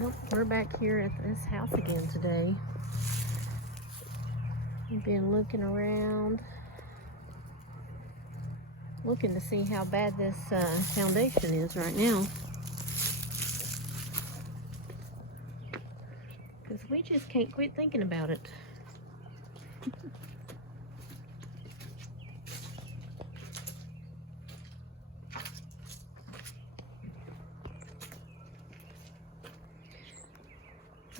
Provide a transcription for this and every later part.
Well, we're back here at this house again today. We've been looking around, looking to see how bad this foundation is right now. Because we just can't quit thinking about it.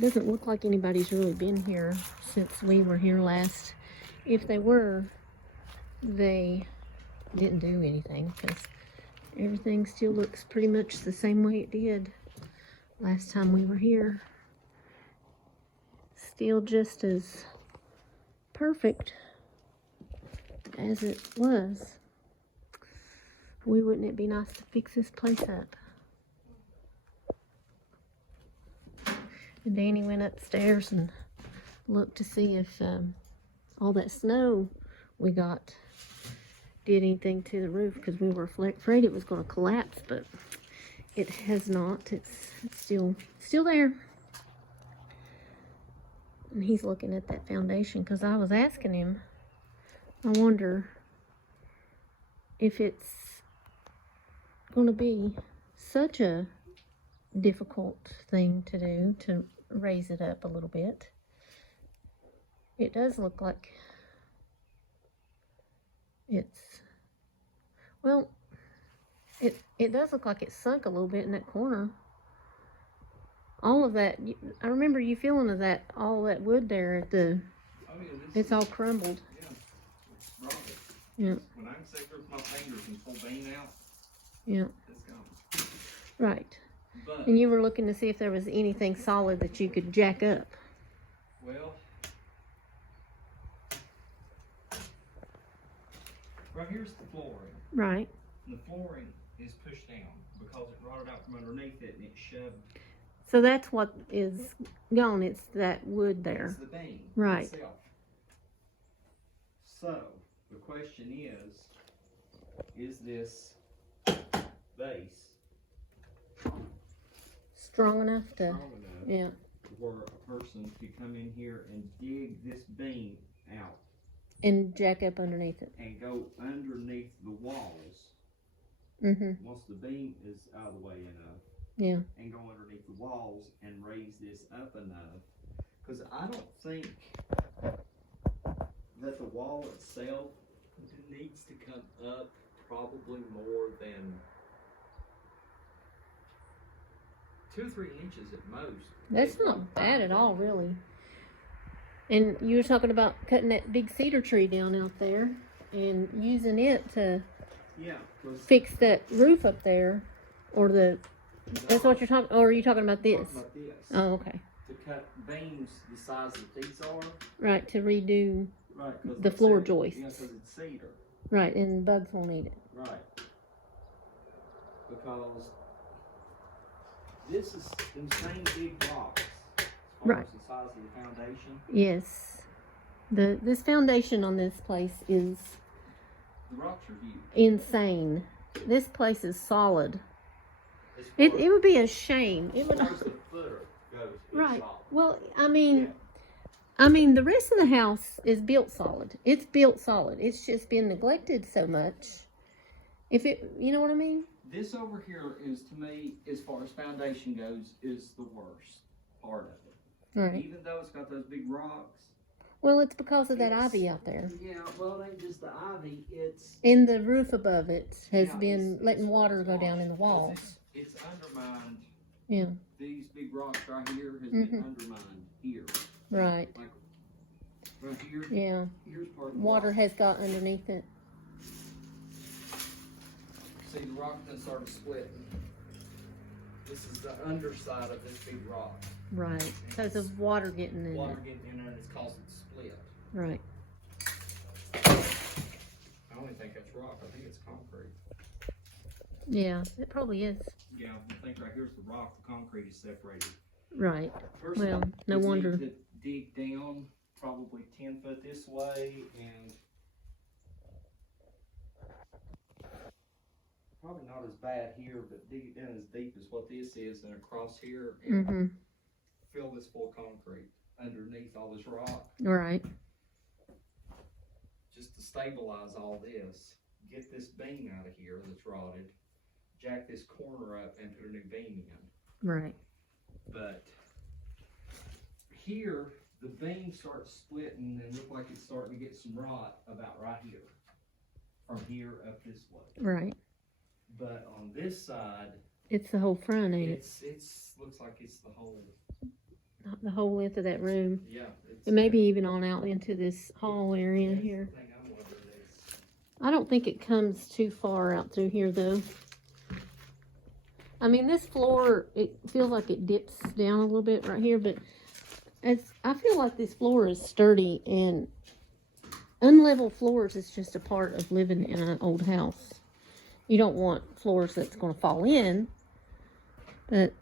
Doesn't look like anybody's really been here since we were here last. If they were, they didn't do anything because everything still looks pretty much the same way it did last time we were here. Still just as perfect as it was. Wouldn't it be nice to fix this place up? And Danny went upstairs and looked to see if all that snow we got did anything to the roof, because we were afraid it was going to collapse, but it has not. It's still there. And he's looking at that foundation because I was asking him, I wonder if it's going to be such a difficult thing to do to raise it up a little bit. It does look like it's, well, it does look like it's sunk a little bit in that corner. All of that, I remember you feeling of that, all that wood there at the, it's all crumbled. Yeah, it's rotted. Yeah. When I can say through my fingers and pull vein out, Yeah. it's gone. Right. But, And you were looking to see if there was anything solid that you could jack up. well, right here's the flooring. Right. And the flooring is pushed down because it rotted out from underneath it and it shoved. So that's what is gone. It's that wood there. It's the beam Right. itself. So, the question is this base Strong enough to, strong enough yeah. where a person could come in here and dig this beam out And jack up underneath it. and go underneath the walls once the beam is out of the way enough, Yeah. and go underneath the walls and raise this up enough, because I don't think that the wall itself needs to come up probably more than 2 or 3 inches at most. That's not bad at all, really. And you were talking about cutting that big cedar tree down out there and using it to fix that roof up there, or the, that's what you're talking, or are you talking about this? About this. Oh, okay. To cut beams the size that these are. Right, to redo Right, the floor joists. Yeah, because it's cedar. Right, and bugs won't eat it. Right. Because this is insane big rocks as far Right. as the size of the foundation. Yes. This foundation on this place is The rocks are huge. insane. This place is solid. As far It would be a shame. It would. as the footer goes, it's Right. solid. Well, Yeah. I mean, the rest of the house is built solid. It's built solid. It's just been neglected so much. If it, you know what I mean? This over here is, to me, as far as foundation goes, is the worst part of it. Right. Even though it's got those big rocks. Well, it's because of that ivy out there. Yeah, well, it ain't just the ivy, it's... And the roof above it has Yeah, been it's letting water go down in the washed. walls. It's undermined. Yeah. These big rocks right here has been undermined here. Right. Like right here. Yeah. Here's part of the Water rock. has got underneath it. See, the rock then started splitting. This is the underside of this big rock. Right. Because of water getting in Water it. getting in there and it's causing it to split. Right. I don't even think that's rock. I think it's concrete. Yeah, it probably is. Yeah, I think right here's the rock. The concrete is separated. Right. First Well, no we need wonder. to dig down probably 10 foot this way and probably not as bad here, but dig it down as deep as what this is and across here. And fill this full concrete underneath all this rock. Right. Just to stabilize all this, get this beam out of here that's rotted, jack this corner up and put a new beam in. Right. But here, the beam starts splitting and look like it's starting to get some rot about right here. From here up this way. Right. But on this side, it's the whole front, ain't it? It's looks like it's the whole. The whole length of that room. Yeah. And maybe even on out into this hall area here. I don't think it comes too far out through here though. I mean, this floor, it feels like it dips down a little bit right here, but I feel like this floor is sturdy, and unlevel floors is just a part of living in an old house. You don't want floors that's going to fall in, but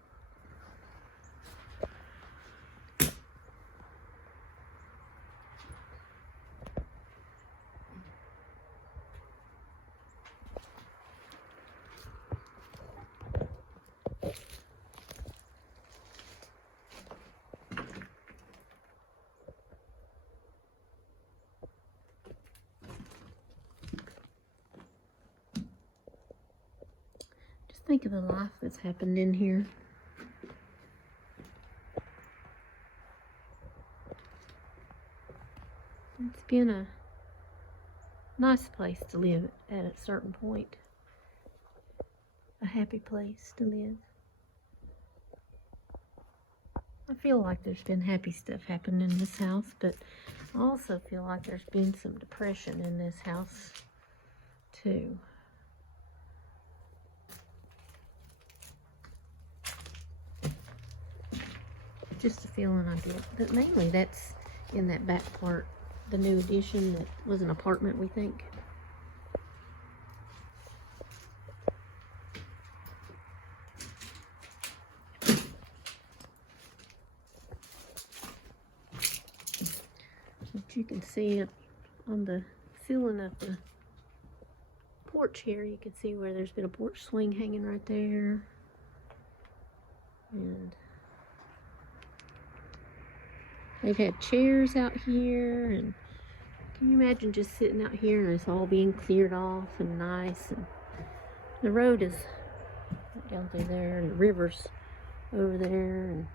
think of the life that's happened in here. It's been a nice place to live at a certain point. A happy place to live. I feel like there's been happy stuff happening in this house, but I also feel like there's been some depression in this house too. Just a feeling I get. But mainly that's in that back part, the new addition that was an apartment, we think. But you can see up on the ceiling of the porch here, you can see where there's been a porch swing hanging right there. And they've had chairs out here, and can you imagine just sitting out here and it's all being cleared off and nice, and the road is down through there and the river's over there, and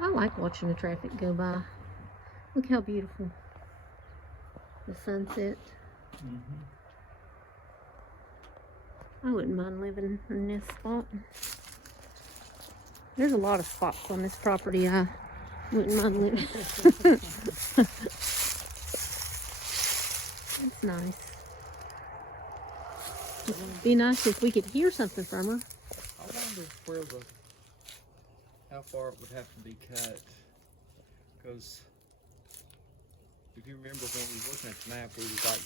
I like watching the traffic go by. Look how beautiful the sunset. I wouldn't mind living in this spot. There's a lot of spots on this property I wouldn't mind living. That's nice. It'd be nice if we could hear something from her. I wonder how far it would have to be cut. Because if you remember when we were looking at the map, it was like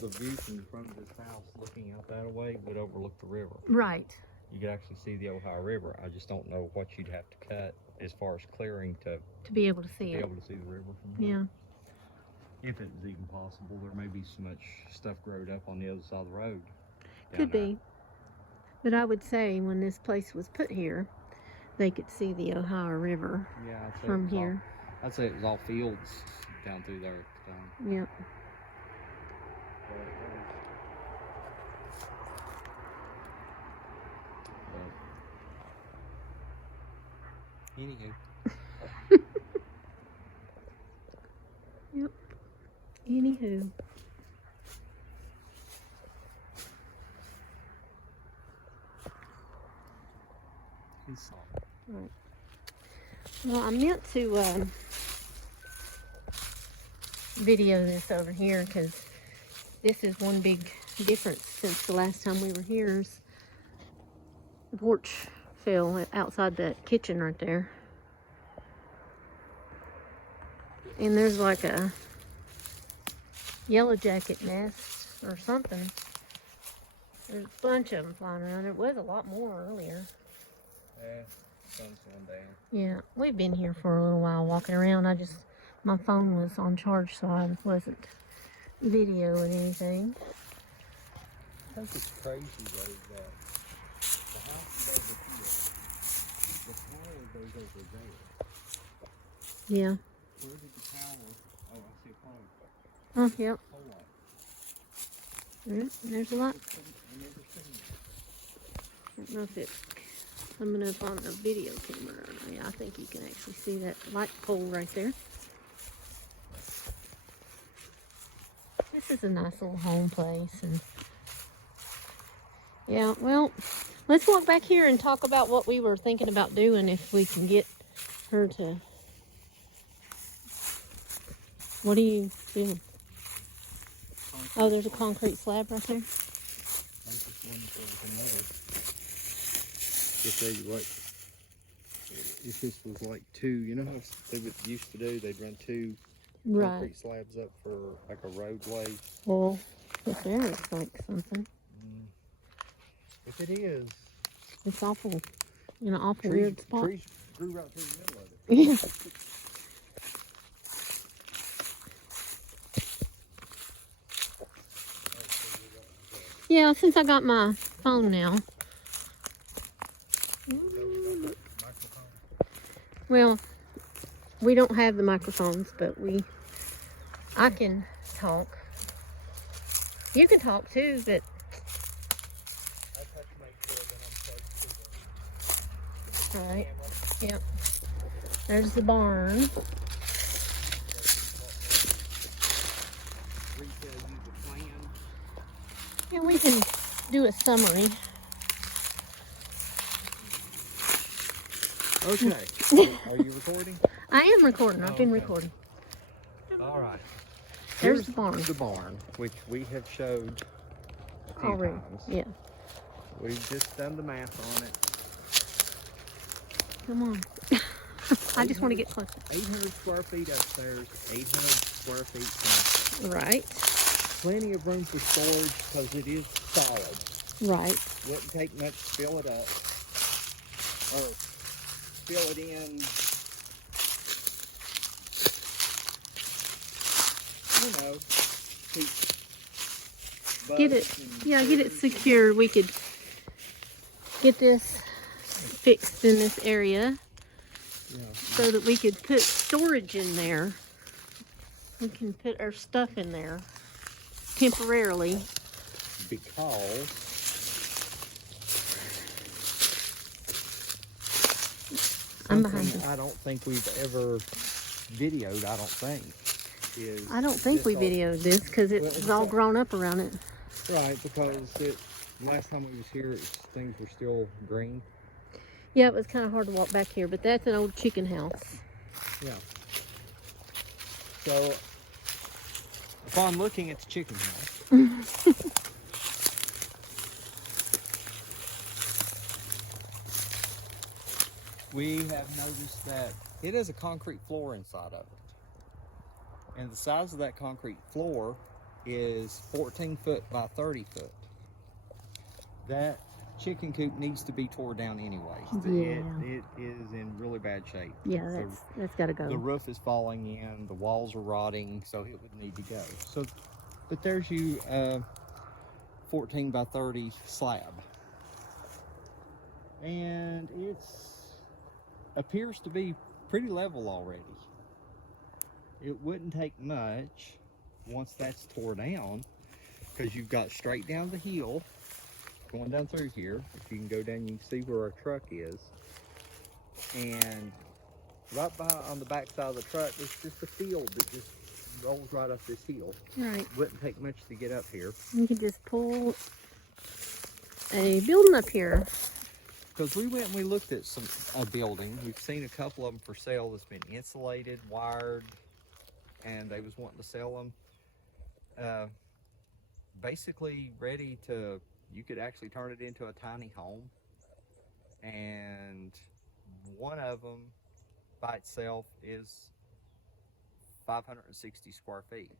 the view from the front of this house looking out that way would overlook the river. Right. You could actually see the Ohio River. I just don't know what you'd have to cut as far as clearing to be able to see be it. able to see the river from here. Yeah. If it was even possible, there may be so much stuff growed up on the other side of the road. Could be. But I would say when this place was put here, they could see the Ohio River from here. I'd say it was all fields down through there at the time. Yep. Anywho. Yep. Anywho. Right. Well, I meant to video this over here because this is one big difference since the last time we were here. Is the porch fell outside the kitchen right there. And there's like a yellow jacket nest or something. There's a bunch of them flying around. There was a lot more earlier. Yeah, sun's going down. Yeah, we've been here for a little while walking around. My phone was on charge, so I wasn't videoing anything. I think it's crazy though that the house over here, the taller they Yeah. Where did the power? Oh, I see a pole. Oh, yep. Pole light. There's a lot. I never seen it. I don't know if it's coming up on the video camera. Yeah, I think you can actually see that light pole right there. This is a nice little home place, and yeah, well, let's walk back here and talk about what we were thinking about doing if we can get her to. What are you doing? Oh, there's a concrete slab right there. I'm just wondering if there was another. If they like, if this was like two, you know how they would used to do? They'd run two Right. concrete slabs up for like a roadway. Well, this there looks like something. If it is, It's awful, in an awful trees, weird spot. trees grew right through the middle of it. Yeah. Yeah, since I got my phone now. Well, we don't have the microphones, but I can talk. You can talk too, but all right. Yep. There's the barn. And we can do a summary. Okay. Are you recording? I am recording. I've been Okay. recording. All right. There's Here's the barn. The barn, which we have showed a few Already. times. Yeah. We've just done the math on it. Come on. I just want to get closer. 800 square feet upstairs, 800 square feet downstairs. Right. Plenty of room for storage because it is solid. Right. Wouldn't take much to fill it up. Or fill it in. You know, keep Get it. bugs and Yeah, get it critters. secured. We could get this fixed in this area Yeah. so that we could put storage in there. We can put our stuff in there temporarily. Because I'm behind something you. I don't think we've ever videoed, I don't think. Is I don't think we this all- videoed this because Well, it's it's all all- grown up around it. Right, because last time we was here, things were still green. Yeah, it was kind of hard to walk back here, but that's an old chicken house. Yeah. So, upon looking at the chicken house, we have noticed that it has a concrete floor inside of it. And the size of that concrete floor is 14 foot by 30 foot. That chicken coop needs to be tore down anyway. Yeah. It is in really bad shape. Yeah, that's got to The go. roof is falling in, the walls are rotting, so it would need to go. So, but there's you 14 by 30 slab. And it's appears to be pretty level already. It wouldn't take much once that's tore down, because you've got straight down the hill going down through here. If you can go down, you can see where our truck is. And right by on the back side of the truck, it's just a field that just rolls right up this hill. Right. Wouldn't take much to get up here. You could just pull a building up here. Because we went and we looked at a building. We've seen a couple of them for sale that's been insulated, wired, and they was wanting to sell them. Basically ready to, you could actually turn it into a tiny home. And one of them by itself is 560 square feet.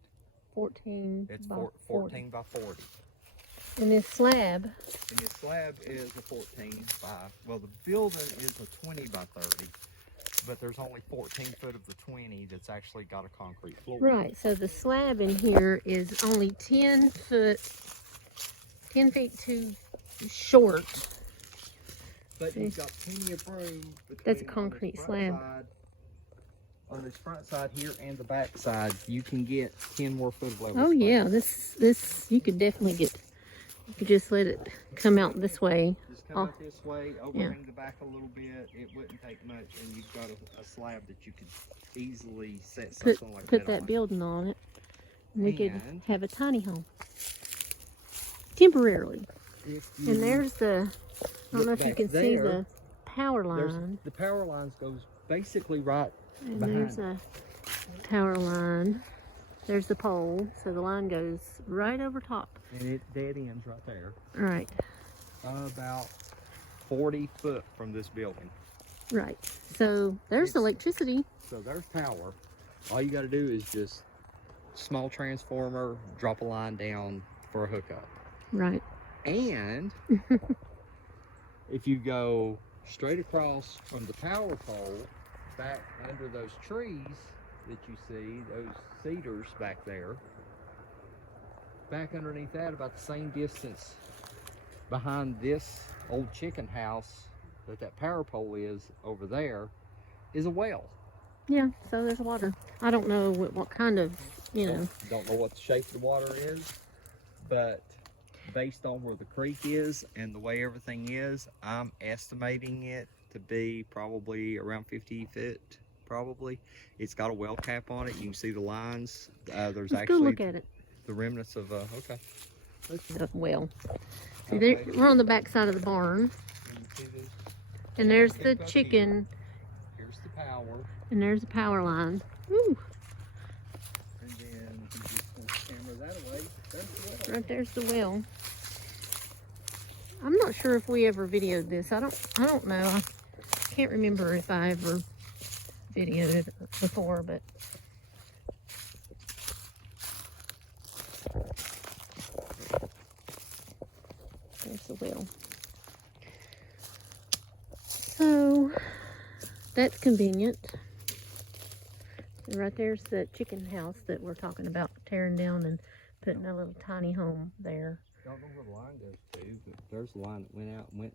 14 It's by 14 by 40. And this slab, And the slab is a 14 by, well, the building is a 20 by 30, but there's only 14 foot of the 20 that's actually got a concrete floor. right, so the slab in here is only 10 feet too short. But you've got plenty of room between That's a on the concrete front slab. side on this front side here and the back side, you can get 10 more foot of level Oh space. yeah, this you could definitely get. You could just let it come out this way. Just come out this way, overhang the back a little bit. It wouldn't take much, and you've got a slab that you could easily set something like that Put that on. building on it. And we could And have a tiny home. Temporarily. If you And there's the, I don't know if you can see the power line. The power lines goes basically right And behind. there's a power line. There's the pole, so the line goes right over top. And it dead ends right there. Right, About 40 foot from this building. right. So there's electricity. So there's power. All you got to do is just small transformer, drop a line down for a hookup. Right. And if you go straight across from the power pole back under those trees that you see, those cedars back there, back underneath that, about the same distance behind this old chicken house that power pole is over there, is a well. Yeah, so there's water. I don't know what kind of, you know. Don't know what the shape of the water is, but based on where the creek is and the way everything is, I'm estimating it to be probably around 50 feet, probably. It's got a well cap on it. You can see the lines. There's Let's actually go look at it. the remnants of, okay. Well, see, there, we're on the back side of the barn. And there's the chicken. Here's the power. And there's the power line. Woo! And then you just camera that away. There's the well. Right there's the well. I'm not sure if we ever videoed this. I don't know. I can't remember if I ever videoed it before, but there's the well. So that's convenient. And right there's the chicken house that we're talking about tearing down and putting a little tiny home there. Don't know where the line goes to, but there's a line that went out and went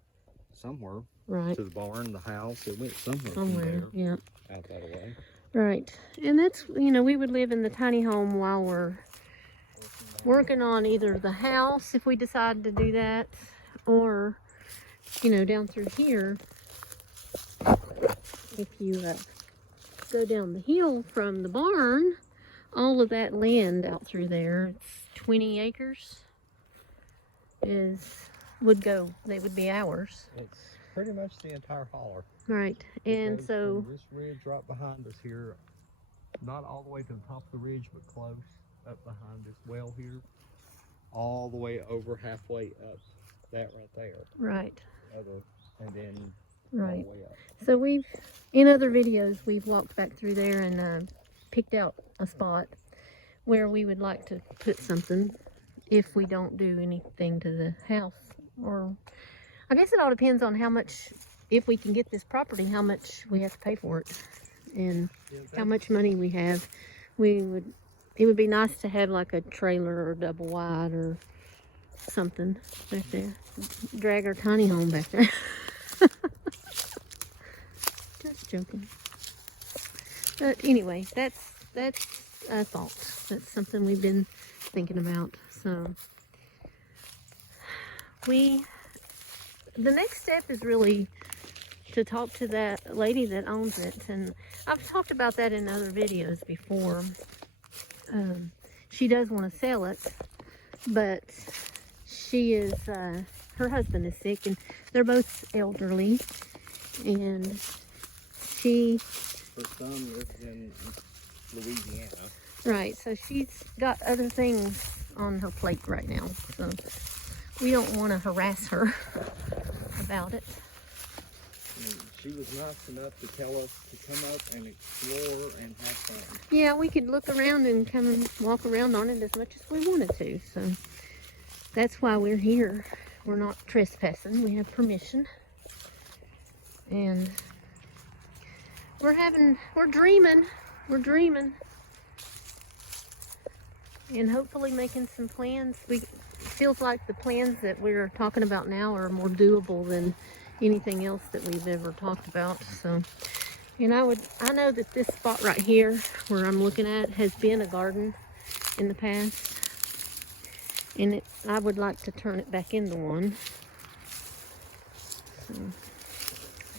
somewhere. Right. To the barn, the house. It went somewhere. Somewhere, From there, yeah. out that way. Right. And that's, you know, we would live in the tiny home while we're working on either the house, if we decide to do that, or, you know, down through here. If you go down the hill from the barn, all of that land out through there, it's 20 acres, would be ours. It's pretty much the entire holler. Right. It And goes so from this ridge right behind us here, not all the way to the top of the ridge, but close up behind this well here, all the way over halfway up that right there. right. And then Right. all the way up. So we've, in other videos, we've walked back through there and picked out a spot where we would like to put something if we don't do anything to the house. Or, I guess it all depends on how much, if we can get this property, how much we have to pay for it. And how much money we have. It would be nice to have like a trailer or double wide or something back there. Drag our tiny home back there. Just joking. But anyway, that's a thought. That's something we've been thinking about. So the next step is really to talk to that lady that owns it, and I've talked about that in other videos before. She does want to sell it, but she is her husband is sick, and they're both elderly, and she Her son lives in Louisiana. right, so she's got other things on her plate right now, so we don't want to harass her about it. And she was nice enough to tell us to come up and explore and have fun. Yeah, we could look around and come and walk around on it as much as we wanted to, so that's why we're here. We're not trespassing, we have permission. And we're dreaming. And hopefully making some plans. It feels like the plans that we're talking about now are more doable than anything else that we've ever talked about. So And I know that this spot right here where I'm looking at has been a garden in the past. And I would like to turn it back into one. So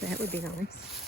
that would be nice.